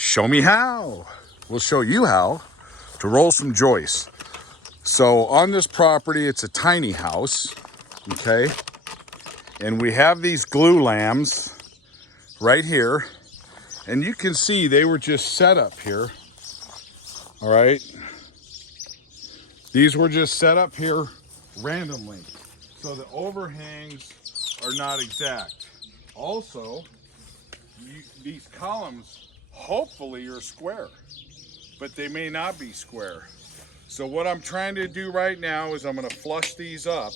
Show me how. We'll show you how to roll some joists. So on this property, it's a tiny house, okay? And we have these Glue-Lams right here. And you can see they were just set up here, all right? These were just set up here randomly. So the overhangs are not exact. Also, these columns hopefully are square, but they may not be square. So what I'm trying to do right now is I'm gonna flush these up,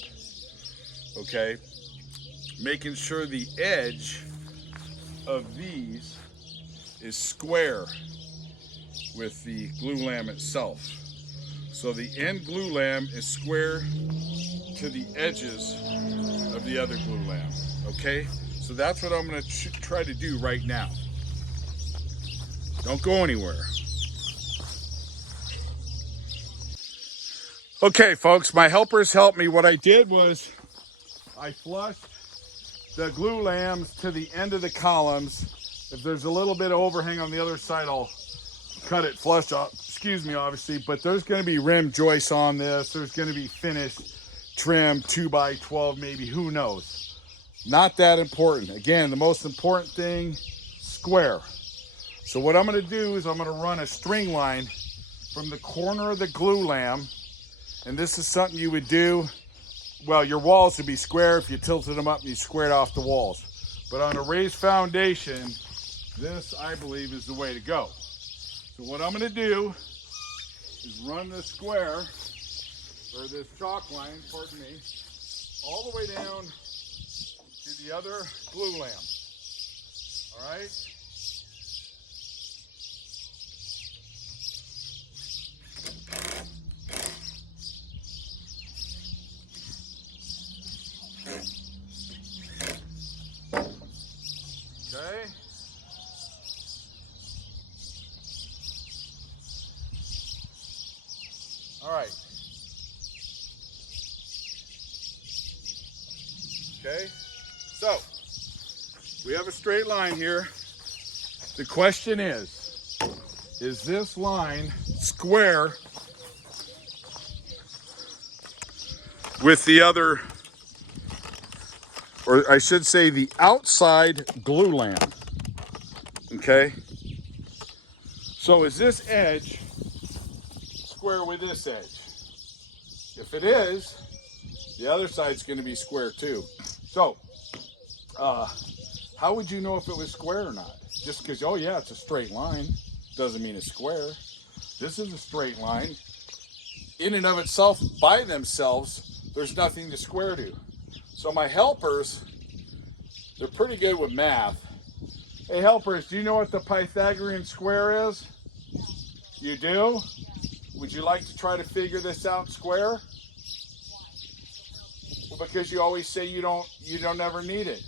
okay? Making sure the edge of these is square with the Glue-Lam itself. So the end Glue-Lam is square to the edges of the other Glue-Lam, okay? So that's what I'm gonna try to do right now. Don't go anywhere. Okay, folks, my helpers helped me. What I did was I flushed the Glue-Lams to the end of the columns. If there's a little bit of overhang on the other side, I'll cut it flush up, excuse me, obviously, but there's gonna be rim joists on this. There's gonna be finished trim 2x12 maybe, who knows. Not that important. Again, the most important thing, square. So what I'm gonna do is I'm gonna run a string line from the corner of the Glue-Lam, and this is something you would do, well, your walls would be square if you tilted them up and you squared off the walls. But on a raised foundation, this, I believe, is the way to go. So what I'm gonna do is run this square, or this chalk line, pardon me, all the way down to the other Glue-Lam, all right? Okay. All right. Okay. So, we have a straight line here. The question is this line square with the other, or I should say the outside Glue-Lam, okay? So is this edge square with this edge? If it is, the other side's gonna be square too. So, how would you know if it was square or not? Just because, oh yeah, it's a straight line, doesn't mean it's square. This is a straight line. In and of itself, by themselves, there's nothing to square to. So my helpers, they're pretty good with math. Hey helpers, do you know what the Pythagorean square is? You do? Would you like to try to figure this out square? Well, because you always say you don't ever need it.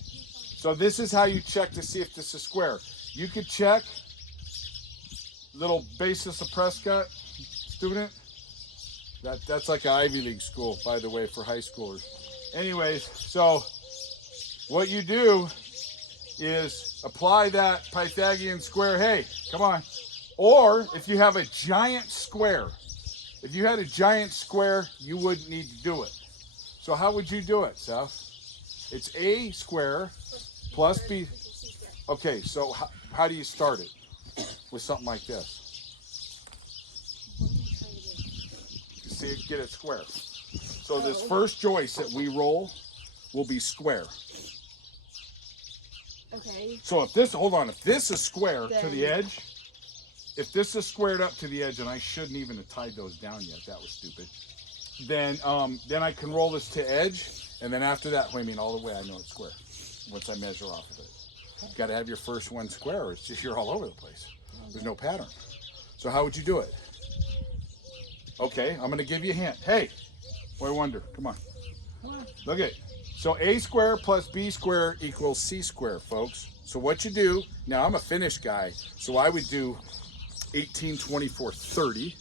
So this is how you check to see if this is square. You could check, little basis of Prescott student. That's like an Ivy League school, by the way, for high schoolers. Anyways, so what you do is apply that Pythagorean square. Hey, come on. Or if you have a giant square, if you had a giant square, you wouldn't need to do it. So how would you do it, Seth? It's a square plus b. Okay, so how do you start it with something like this? You see it, get it square. So this first joist that we roll will be square. Okay. So if this, hold on, if this is square to the edge, if this is squared up to the edge, and I shouldn't even have tied those down yet, that was stupid. Then I can roll this to edge, and then after that, I mean, all the way, I know it's square once I measure off of it. You've got to have your first one square, or it's just you're all over the place. There's no pattern. So how would you do it? Okay, I'm going to give you a hint. Hey, boy wonder, come on. Look at it. So a square plus b square equals c square, folks. So what you do, now I'm a finished guy, so I would do 18, 24, 30,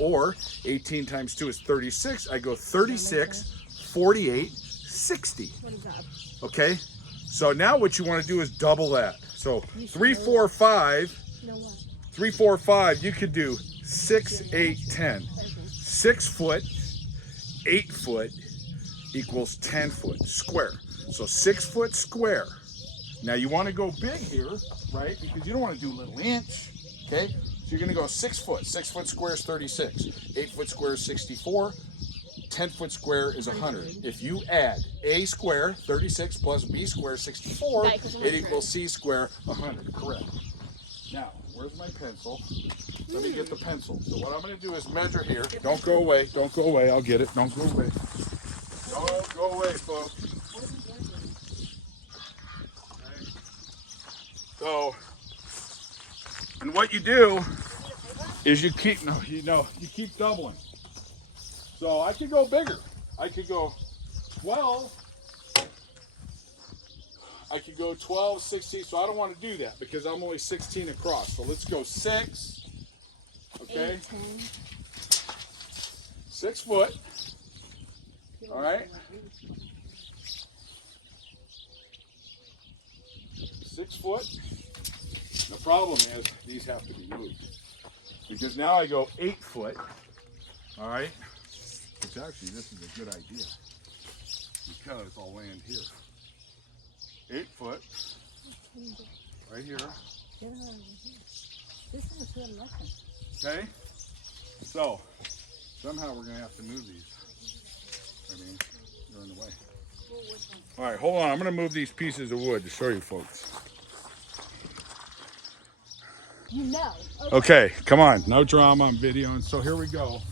or 18 times 2 is 36. I go 36, 48, 60. Okay, so now what you want to do is double that. So 3, 4, 5, 3, 4, 5, you could do 6, 8, 10. 6 foot, 8 foot equals 10 foot square. So 6 foot square. Now you want to go big here, right? Because you don't want to do little inch, okay? So you're going to go 6 foot. 6 foot square is 36. 8 foot square is 64. 10 foot square is 100. If you add a square, 36, plus b square, 64, it equals c square, 100. Correct. Now, where's my pencil? Let me get the pencil. So what I'm going to do is measure here. Don't go away. Don't go away. I'll get it. Don't go away. Don't go away, folks. Okay. So, and what you do is you keep, you keep doubling. So I could go bigger. I could go 12. I could go 12, 16. So I don't want to do that because I'm only 16 across. So let's go 6. Okay. 8, 10. 6 foot. All right. 6 foot. The problem is these have to be moved because now I go 8 foot. All right. Which actually this is a good idea because I'll land here. 8 foot. Right here. Okay. So somehow we're gonna have to move these. I mean, they're in the way. All right, hold on. I'm gonna move these pieces of wood to show you folks. You know. Okay, come on. No drama. I'm videoing. So here we go.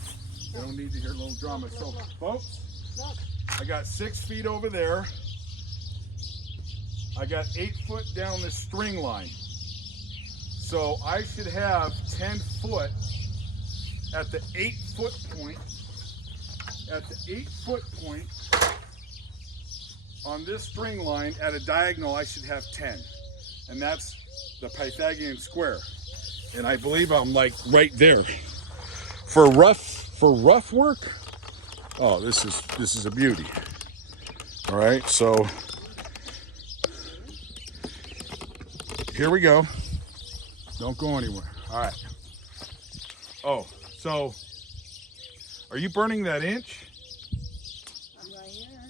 I don't need to hear a little drama. So, folks, I got 6 feet over there. I got 8 foot down the string line. So I should have 10 foot at the 8 foot point. At the 8 foot point on this string line at a diagonal, I should have 10. And that's the Pythagorean square. And I believe I'm like right there. For rough work, oh, this is a beauty. All right, so here we go. Don't go anywhere. All right. Oh, so are you burning that inch? I'm right here.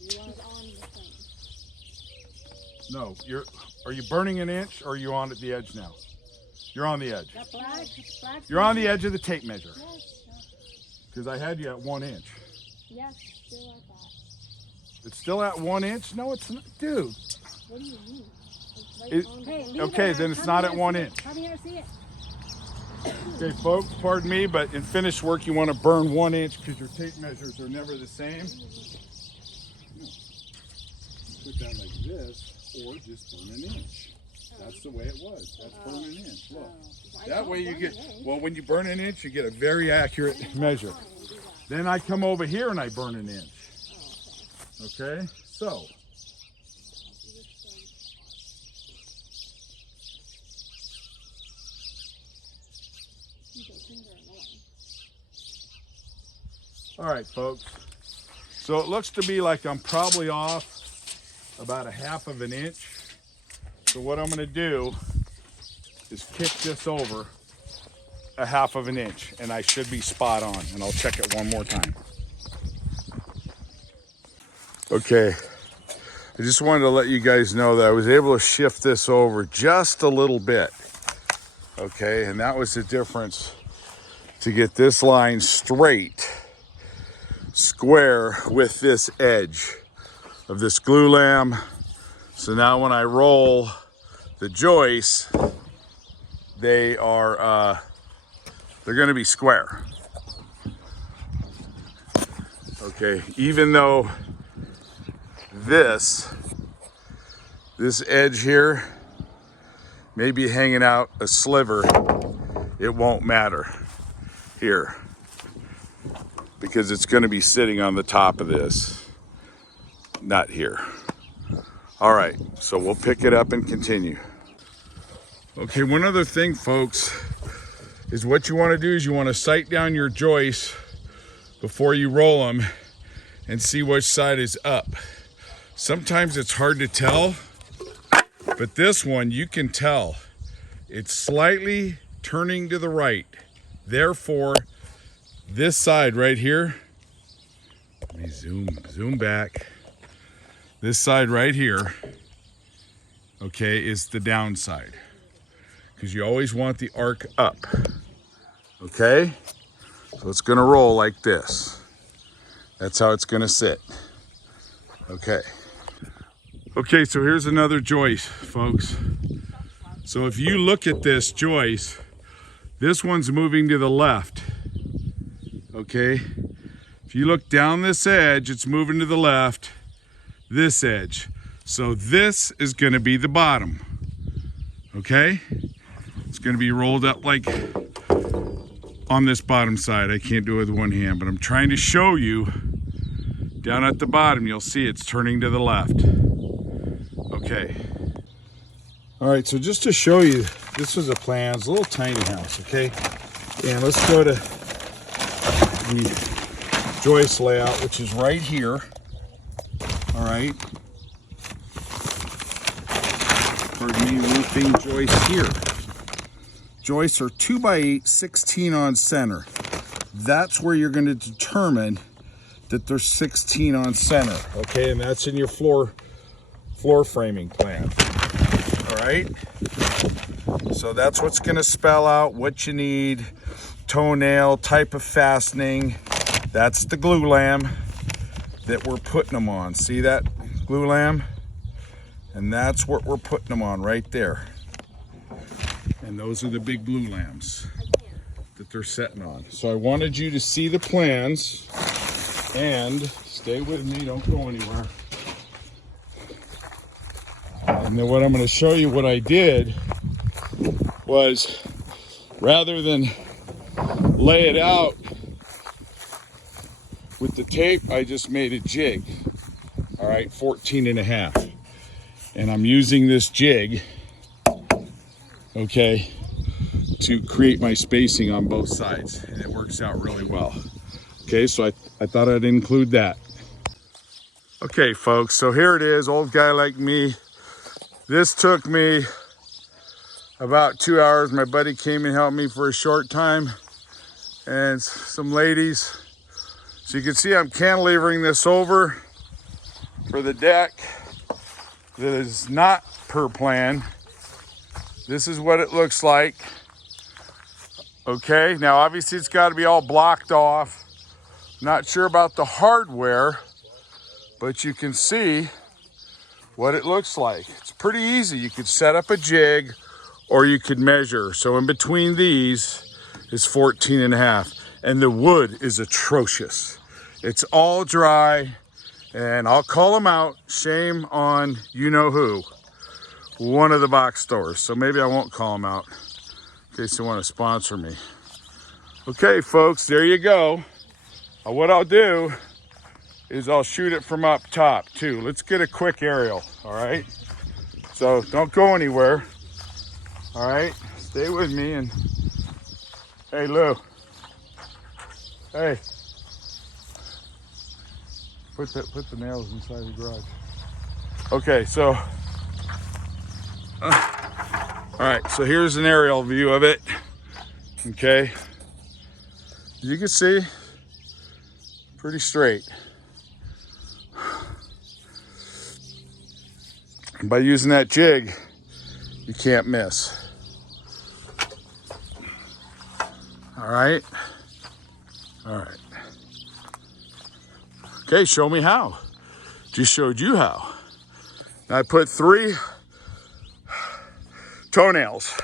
You want on the thing. No, are you burning an inch or are you on at the edge now? You're on the edge. You're on the edge of the tape measure. Yes. Because I had you at 1 inch. Yes, still like that. It's still at 1 inch? No, it's not. Dude. What do you mean? Okay, then it's not at 1 inch. How do you ever see it? Okay, folks, pardon me, but in finished work, you want to burn 1 inch because your tape measures are never the same. Put that like this, or just burn an inch. That's the way it was. That's burn an inch. Look. That way you get, well, when you burn an inch, you get a very accurate measure. Then I come over here and I burn an inch. Okay, so. All right, folks. So it looks to be like I'm probably off about 1/2 of an inch. So what I'm going to do is kick this over 1/2 of an inch, and I should be spot on. And I'll check it one more time. Okay, I just wanted to let you guys know that I was able to shift this over just a little bit. Okay, and that was the difference to get this line straight, square with this edge of this Glue-Lam. So now when I roll the joists, they're going to be square. Okay, even though this edge here may be hanging out a sliver, it won't matter here because it's going to be sitting on the top of this, not here. All right, so we'll pick it up and continue. Okay, one other thing, folks, is what you want to do is you want to sight down your joists before you roll them and see which side is up. Sometimes it's hard to tell, but this one you can tell it's slightly turning to the right. Therefore, this side right here, let me zoom back. This side right here, okay, is the downside, because you always want the arc up, okay? So it's gonna roll like this. That's how it's gonna sit, okay. Okay, so here's another joist, folks. So if you look at this joist, this one's moving to the left, okay? If you look down this edge, it's moving to the left, this edge. So this is gonna be the bottom, okay? It's gonna be rolled up like on this bottom side. I can't do it with one hand, but I'm trying to show you down at the bottom, you'll see it's turning to the left. Okay. All right, so just to show you, this was a plan. It's a little tiny house, okay? And let's go to the joist layout, which is right here. All right. Pardon me, roofing joist here. Joists are 2x8, 16 on center. That's where you're going to determine that they're 16 on center, okay? And that's in your floor framing plan. All right, so that's what's going to spell out what you need, toenail, type of fastening. That's the Glue-Lam that we're putting them on. See that Glue-Lam? And that's what we're putting them on right there. And those are the big Glue-Lams that they're setting on. So I wanted you to see the plans, and stay with me, don't go anywhere. And then what I'm going to show you what I did was, rather than lay it out with the tape, I just made a jig. All right, 14.5. And I'm using this jig, okay, to create my spacing on both sides. And it works out really well. Okay, so I thought I'd include that. Okay, folks, so here it is, old guy like me. This took me about 2 hours. My buddy came and helped me for a short time, and some ladies. So you can see I'm cantilevering this over for the deck that is not per plan. This is what it looks like. Okay, now obviously it's got to be all blocked off. Not sure about the hardware, but you can see what it looks like. It's pretty easy. You could set up a jig or you could measure. So in between these is 14.5, and the wood is atrocious. It's all dry, and I'll call them out. Shame on you know who, one of the box stores. So maybe I won't call them out in case they want to sponsor me. Okay, folks, there you go. What I'll do is I'll shoot it from up top too. Let's get a quick aerial, all right? So don't go anywhere, all right? Stay with me, and hey, Lou. Hey. Put the nails inside the garage. Okay, so, all right, so here's an aerial view of it, okay? As you can see, pretty straight. And by using that jig, you can't miss. All right. All right. Okay, show me how. Just showed you how. I put 3 toenails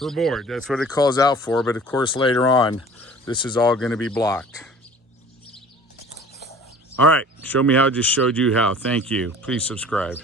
per board. That's what it calls out for, but of course later on, this is all going to be blocked. All right, show me how, just showed you how. Thank you. Please subscribe.